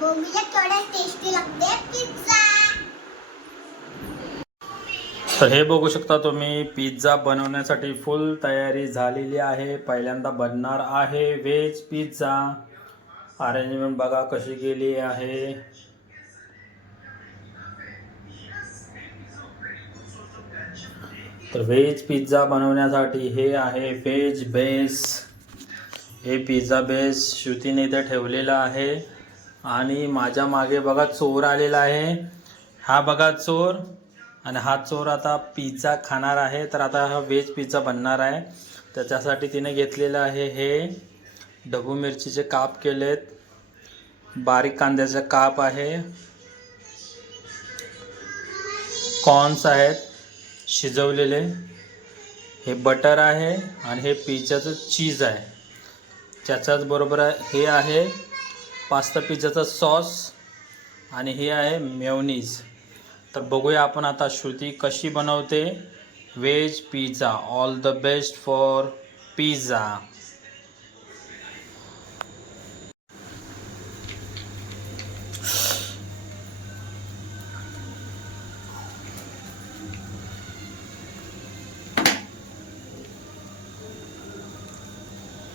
बघूया केवढा टेस्टी लागते पिझ्झा। तर हे बघू शकता तुम्ही, पिझ्झा बनवण्यासाठी फुल तयारी झालेली आहे। पहिल्यांदा बनणार आहे व्हेज पिझ्झा। अरेंजमेंट बघा कशी केली आहे। तर व्हेज पिझ्झा बनवण्यासाठी हे आहे व्हेज बेस। हे पिझ्झा बेस श्रुतीने इथे ठेवलेला आहे आणि माझ्या मागे बघा चोर आलेला आहे। हा बघा चोर, आणि हा चोर आता पिझ्झा खाणार आहे। तर आता हा व्हेज पिझ्झा बनणार आहे, त्याच्यासाठी तिने घेतलेलं आहे हे ढबू मिरचीचे काप केलेत, बारीक कांद्याचे काप आहे, कॉर्न्स आहेत शिजवलेले, हे बटर आहे आणि हे पिझ्झाचं चीज आहे। त्याच्याच बरोबर हे आहे पास्ता पिझ्झाचा सॉस आणि हे आहे मेयोनीज। तर बघूया आपण आता श्रुती कशी बनवते veg pizza. All the best for pizza.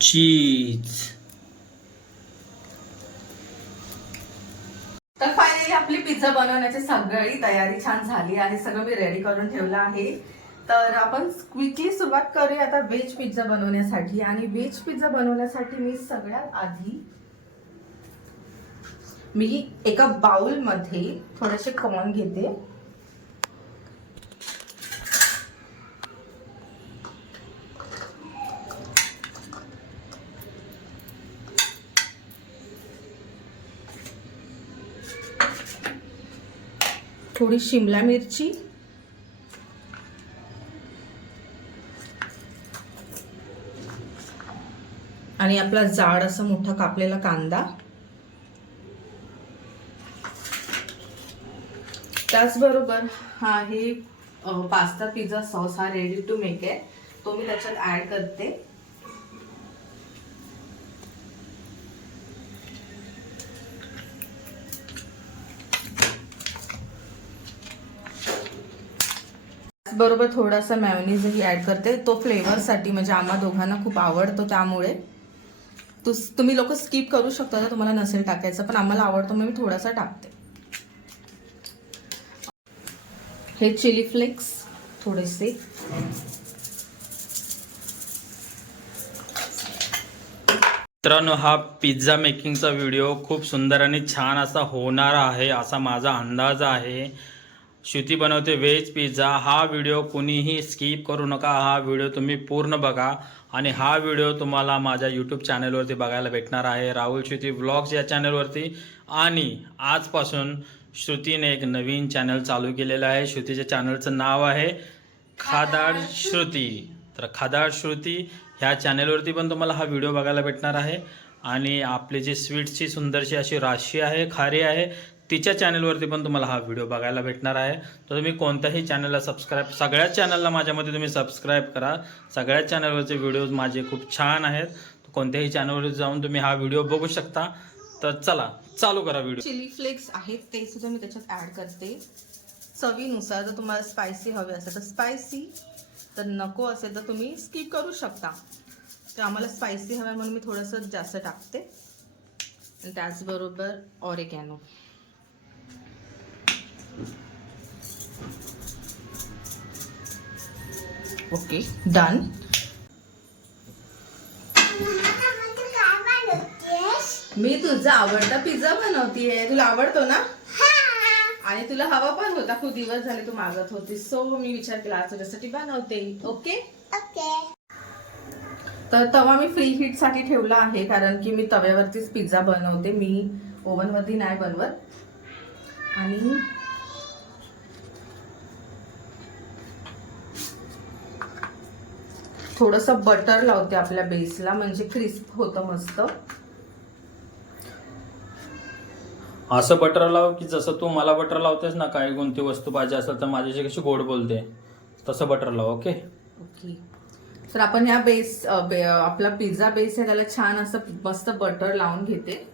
Cheese. तर फायनली आपली पिझ्झा बनवण्याची सगळी तयारी छान झाली आहे। सगळं मी रेडी करून ठेवलं आहे। तर आपण क्विकली सुरुवात करूया आता व्हेज पिझ्झा बनवण्यासाठी। आणि व्हेज पिझ्झा बनवण्यासाठी मी सगळ्यात आधी एका बाउल मध्ये थोडेसे कॉर्न घेते, थोडी शिमला मिरची, आणि आपला जाड असा मोठा कापलेला कांदा, त्याचबरोबर हा आहे पास्ता पिझ्झा सॉस। हा रेडी टू मेक आहे, तो मी त्याच्यात ऍड करते। बरोबर थोडासा मेयोनीजही ऍड करते, तो फ्लेवरसाठी, म्हणजे आम्हा दोघांना खूप आवडतो त्यामुळे। तुम्ही लोक स्किप करू शकता जर तुम्हाला नसेल टाकायचं, पण आम्हाला आवडतो मी थोडासा टाकते। हे चिली फ्लेक्स थोडेसे, मित्रांनो, हा पिझ्झा मेकिंगचा व्हिडिओ खूप सुंदर आणि छान असा होणार आहे असा माझा अंदाज आहे। श्रुती बनवते व्हेज पिझ्झा। हा व्हिडिओ कोणीही स्किप करू नका, हा व्हिडिओ तुम्ही पूर्ण बघा। आणि हा व्हिडिओ तुम्हाला माझ्या यूट्यूब चॅनलवरती बघायला भेटणार आहे, राहुल श्रुती व्लॉग्स या चॅनलवरती। आणि आजपासून श्रुतीने एक नवीन चॅनल चालू केलेलं आहे। श्रुतीच्या चॅनलचं नाव आहे खादाड श्रुती। तर खादाड श्रुती ह्या चॅनलवरती पण तुम्हाला हा व्हिडिओ बघायला भेटणार आहे। आणि आपली जी स्वीट्सची सुंदरशी अशी राशी आहे, खारी आहे, तिच्या चॅनलवरती पण तुम्हाला हा व्हिडिओ बघायला भेटणार आहे। तर तुम्ही कोणत्याही चॅनलला सबस्क्राईब, सगळ्याच चॅनलला माझ्यामध्ये तुम्ही सबस्क्राईब करा। सगळ्याच चॅनलवरचे व्हिडिओज माझे खूप छान आहेत, कोणत्याही चॅनलवरती जाऊन तुम्ही हा व्हिडिओ बघू शकता। तर चला चालू करा व्हिडिओ। चिली फ्लेक्स आहेत ते सुद्धा मी त्याच्यात ऍड करते चवीनुसार। जर तुम्हाला स्पायसी हवे असेल तर स्पायसी, तर नको असेल तर तुम्ही स्किप करू शकता। तर आम्हाला स्पायसी हवं म्हणून मी थोडंसं जास्त टाकते। आणि त्याचबरोबर ऑरेगॅनो, ओके डन। मी तुझा आवडता पिझ्झा बनवतीये, तुला आवडतो ना? आणि तुला हवा पण होता, खूप दिवस झाले तू मागत होती, सो मी विचार केला आज तुझ्यासाठी बनवते। Okay okay. तर तवा मी फ्री हीट साठी ठेवला आहे, कारण की मी तव्यावरतीच पिझ्झा बनवते, मी ओव्हन मध्ये नाही बनवत। आणि थोडंसं बटर लावते आपल्या बेसला, म्हणजे क्रिस्प होतं मस्त। असं बटर लाव की जसं तू मला बटर लावतेस ना, काही कोणती वस्तू पाहिजे असेल तर माझ्याशी कशी गोड बोलते, तसं बटर लाव। Okay okay. तर आपण ह्या आपला पिझ्झा बेस आहे त्याला छान असं मस्त बटर लावून घेते,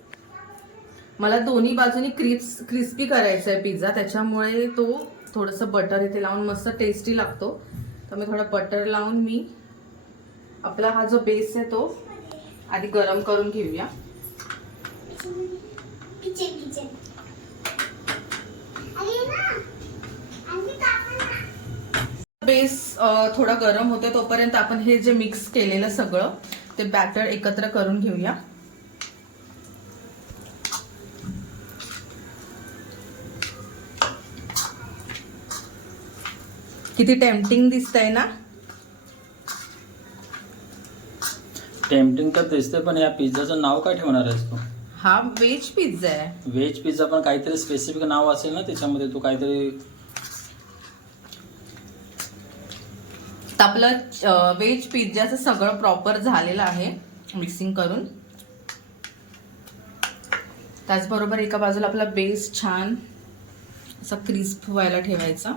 मला दोन्ही बाजूनी क्रिस्पी करायचा आहे पिझ्झा, त्याच्यामुळे तो थोडंसं बटर इथे लावून मस्त टेस्टी लागतो. तर मी थोडं बटर लावून मी आपला हा जो बेस आहे तो आधी गरम करून घेऊया. बेस थोडा गरम होतोय तोपर्यंत आपण हे जे मिक्स केलेलं सगळं ते बॅटर एकत्र करून घेऊया. किती टेम्पटिंग दिसतंय ना. टेम्पटिंग तर दिसते, पण या पिझ्झाचं नाव काय ठेवणार आहेस तू? हा व्हेज पिझ्झा आहे. व्हेज पिझ्झा पण काहीतरी स्पेसिफिक नाव असेल ना त्याच्यामध्ये, तू काहीतरी. आपलं व्हेज पिझ्झाचं सगळं प्रॉपर झालेलं आहे मिक्सिंग करून. त्याचबरोबर एका बाजूला आपला बेस छान असा क्रिस्प व्हायला ठेवायचा.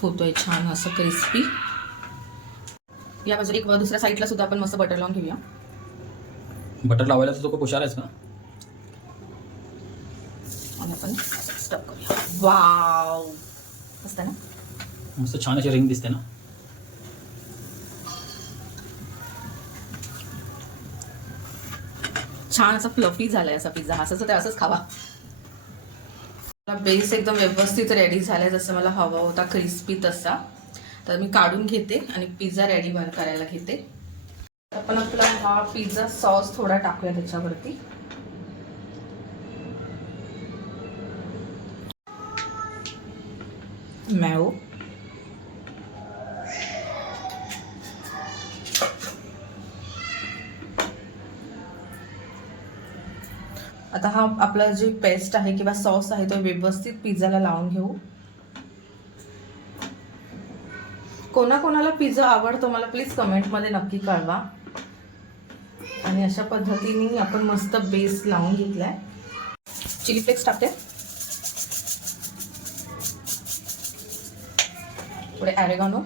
होतोय छान असं क्रिस्पी. या बाजूला एक दुसऱ्या साईडला सुद्धा आपण मस्त बटर लावून घेऊया. बटर लावायला तर तू खूप हुशार आहेस का? आणि आपण स्टफ करूया. वाव, मस्त ना. मस्त छान अशी रिंग दिसते ना. छान असा फ्लफी झालाय असा पिझ्झा. असंच ते असंच खावा. बेस एकदम व्यवस्थित रेडी झालाय जसं मला हवा होता, क्रिस्पी तसा. तर मी काढून घेते आणि पिझ्झा रेडी करायला घेते. आपण आपला हा पिझ्झा सॉस थोडा टाकूया त्याच्यावरती. मॅओ, आता हा आपला जे पेस्ट आहे किंवा सॉस आहे तो व्यवस्थित पिझ्झाला लावून घेऊ. कोणाकोणाला पिझ्झा आवडतो मला प्लीज कमेंटमध्ये नक्की कळवा. आणि अशा पद्धतीने आपण मस्त बेस लावून घेतलाय. चिली फ्लेक्स टाकते, थोडे ॲरेगानो,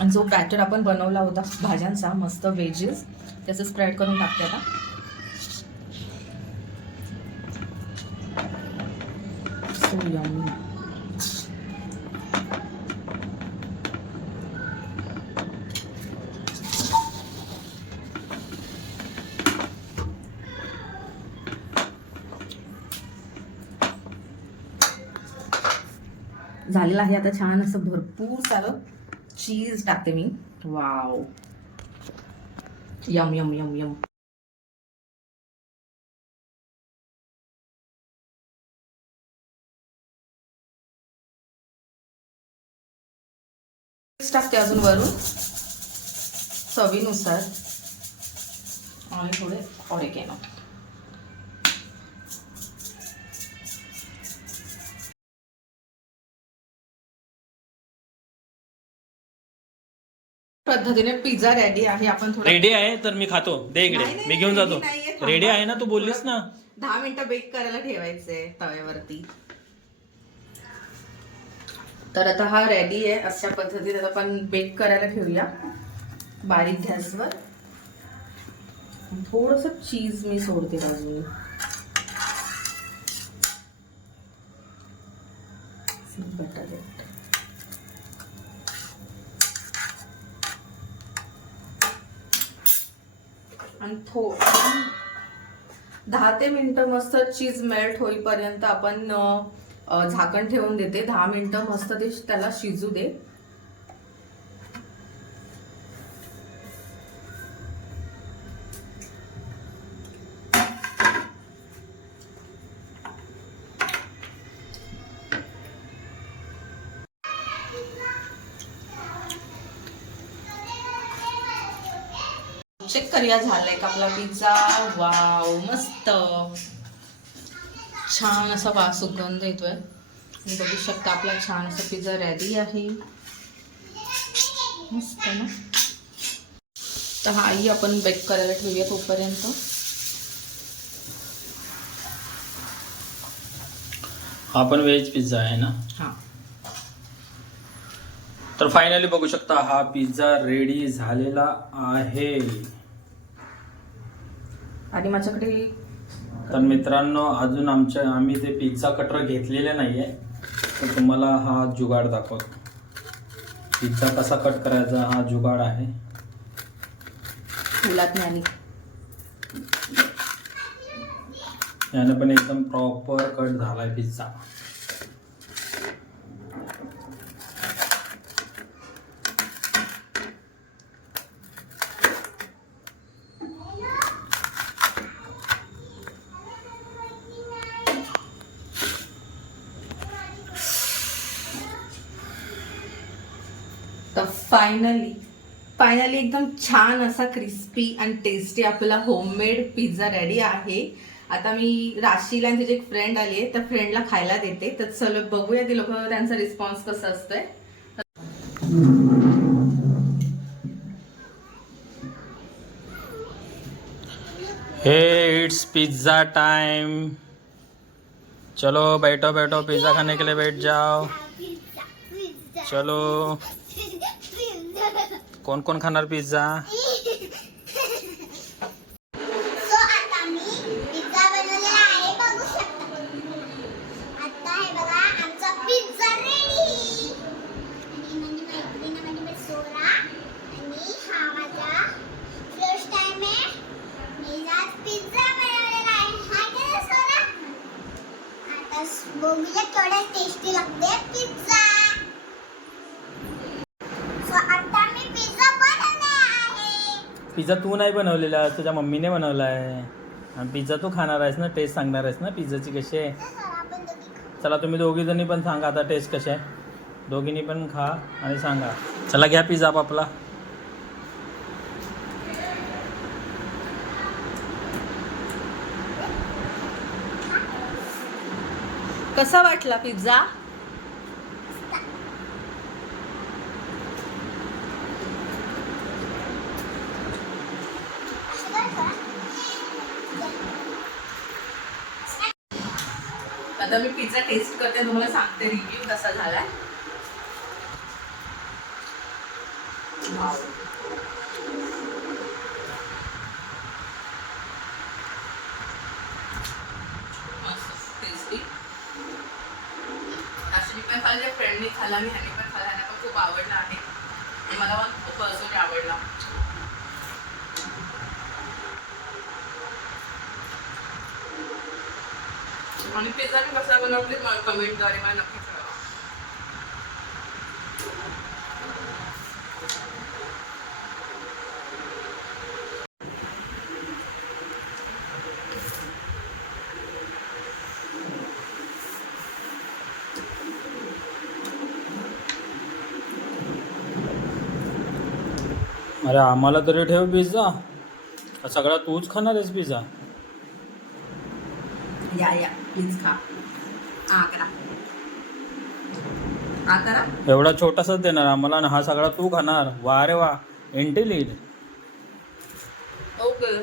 आणि जो बॅटर आपण बनवला होता भाज्यांचा मस्त व्हेजेस त्याचं स्प्रेड करून टाकते आता. So yummy. झालेलं आहे आता छान असं भरपूर सारं चीज टाकते मी. Wow, yum yum yum yum. टाकते अजून वरून चवीनुसार आणि थोडे ऑरिगॅनो. पद्धतीने पिझ्झा रेडी आहे. आपण थोडं रेडी आहे तर मी खातो. दे इकडे, मी घेऊन जातो. रेडी आहे ना, तू बोललीस ना. 10 मिनिटं बेक करायला ठेवायचे तव्यावरती. तर आता हा रेडी आहे. अशा पद्धतीने आपण बेक करायला ठेवूया बारीक गॅसवर. थोडंसं चीज मी सोडते बाजूने. बटर आणि 10 मिनिटं मस्त चीज मेल्ट होईपर्यंत आपण झाकण ठेवून देते. 10 मिनिटं मस्त ते त्याला शिजू दे. चेक करूया झालाय का आपला पिझ्झा. वाव, मस्त छान असा वास सुगंध येतोय. तुम्ही बघू शकता आपला छान असा पिझ्झा रेडी आहे. मस्त ना. तर हाही आपण बेक करायला ठेवूया तोपर्यंत. हा पण व्हेज पिझ्झा आहे ना. हा तर फायनली बघू शकता हा पिझ्झा रेडी झालेला आहे. आणि माझ्याकडे तर मित्रांनो अजून आम्ही ते पिझ्झा कटर घेतलेले नाहीये, तर तुम्हाला हा जुगाड दाखवतो. पिझ्झा कसा कट करायचा हा जुगाड आहे. फुलात नाही आली. याने पण एकदम प्रॉपर कट झालाय पिझ्झा. तर फायनली एकदम छान असा क्रिस्पी आणि टेस्टी आपला होममेड पिझ्झा रेडी आहे. आता मी राशीला आणि तिची एक फ्रेंड आली आहे, त्या फ्रेंडला खायला देते. तर चलो बघूया ती लोक त्यांचा रिस्पॉन्स कसा असतोय. हे इट्स पिज्ज़ा टाइम. चलो बैठो बैठो, पिज़्ज़ा खाने के लिए बैठ जाओ. पिझ्झा चलो, कौन कौन खाणार पिझ्झा? सो आता मी पिझ्झा बनवलेला आहे, बघू शकता. आता हे बघा आमचा पिझ्झा रेडी. आणि माझी मैत्रीण म्हणजे सोरा आणि हा माझा फर्स्ट टाइम आहे. मी आज पिझ्झा बनवलेला आहे. हा केला सोरा. आता बघूया केवढा टेस्टी लागते पिझ्झा. सो आता मी पिझ्झा बनवला आहे. पिझ्झा तू नाही बनवलेला, तुझ्या मम्मीने बनवला आहे. आणि पिझ्झा तू खाणार आहेस ना, टेस्ट सांगणार आहेस ना पिझ्झाची कशी आहे. आपण दोघी खाऊ. चला तुम्ही दोघी जणी पण सांगा आता टेस्ट कशी आहे. दोघींनी पण खा आणि सांगा. चला घ्या पिझ्झा आपला. कसा वाटला पिझ्झा? आता मी पिझ्झा टेस्ट करते, तुम्हाला सांगते रिव्ह्यू कसा झालाय. वाव. मस्त टेस्टी. अशी मी पण खाल्ली, फ्रेंडनी खाल्ला, मी ह्याने पण खाल्ला. ह्याने पण खूप आवडला आहे आणि मला पण खूप पर्सनली आवडला. आणि पिझ्झा मी कसा बनवते कमेंटद्वारे मला नक्की कळवा. अरे आम्हाला तरी ठेव पिझ्झा. सगळा तूच खाणार आहेस पिझ्झा? या प्लीज खा. करा. करा. एवढा छोटासाच देणार आम्हाला आणि हा सगळा तू खाणार. वा रे वा, इंटेलिजंट. ओके.